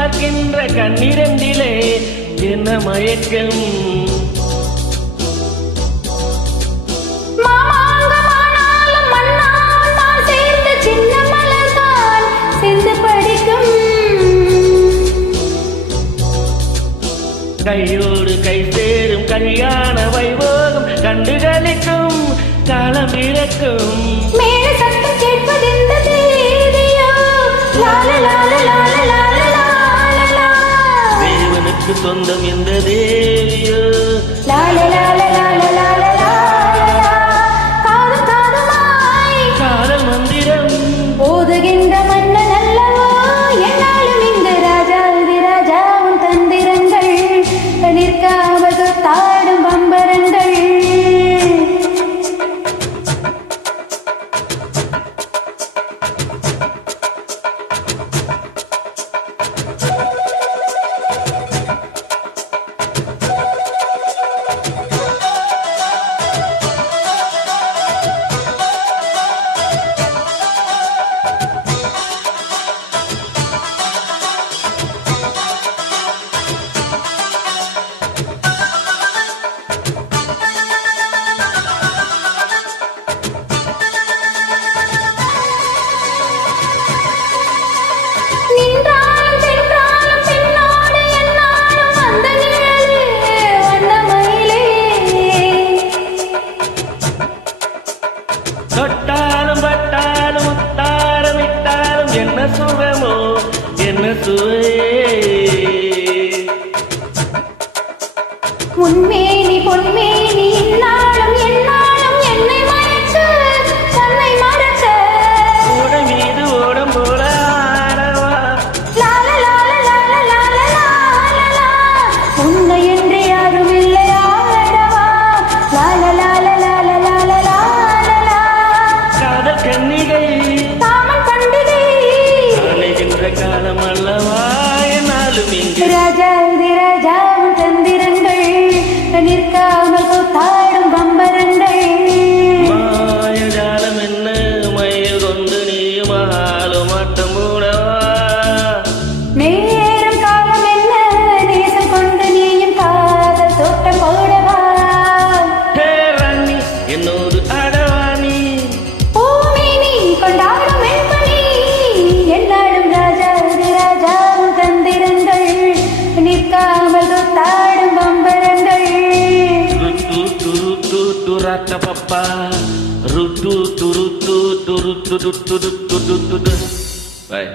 பார்க்கின்ற கண்ணிரண்டிலே என்ன மயக்கம் கையோடு கை சேரும் கல்யாண வைபோகம் கண்டுகளிக்கும் காலம் இறக்கும் மேல சத்தம் கேட்பதெந்த தேதியோ தேவனுக்கு சொந்தம் எந்த தேவியோ காதல் மந்திரம் போதுகின்ற மன்னன் அல்லவோ என்னாலும் இங்கு ராஜாதி ராஜாவும் தந்திரங்கள் நிற்காவது தாடும் பம்பரங்கள் தொட்டாலும் பட்டாலும் முத்தாரமிட்டாலும் என்ன சுகமோ என்ன சுவையே உன்மேனி பொன்மேனி இன்னாலும் என்னாலும் என்னை மயக்க தன்னை மறக்க ஓட மீது ஓடம் போல ஆடவா உன்னை என்று யாரும் இல்லை ஆடவா காதல் கன்னிகை தாமன் பண்டிகை அணைகின்ற காலம் அல்லவா என்னாலும் இங்கு ராஜாதி ராஜாவும் தந்திரங்கள் நிற்காமல் கூத்தாடும் பம்பரங்கள் மாயஜாலம் என்ன மயில் கொண்டு நீயும் ஆளும் ஆட்டம் கூடவா நேரம் காலம் என்ன நேசம் கொண்டு நீயும் காதல் தோட்டம் போடவா ராணி என்னோடு ஆடவாணி பூமேனி கொண்டாடும் வெண்பனி என்னாடும் ராஜாதி ராஜாவும் தந்திரங்கள் நிற்காமல் கூத்தாடும் பம்பரங்கள் Rata papa, rutu turu tu turu tu tu tu tu tu tu tu. Bye.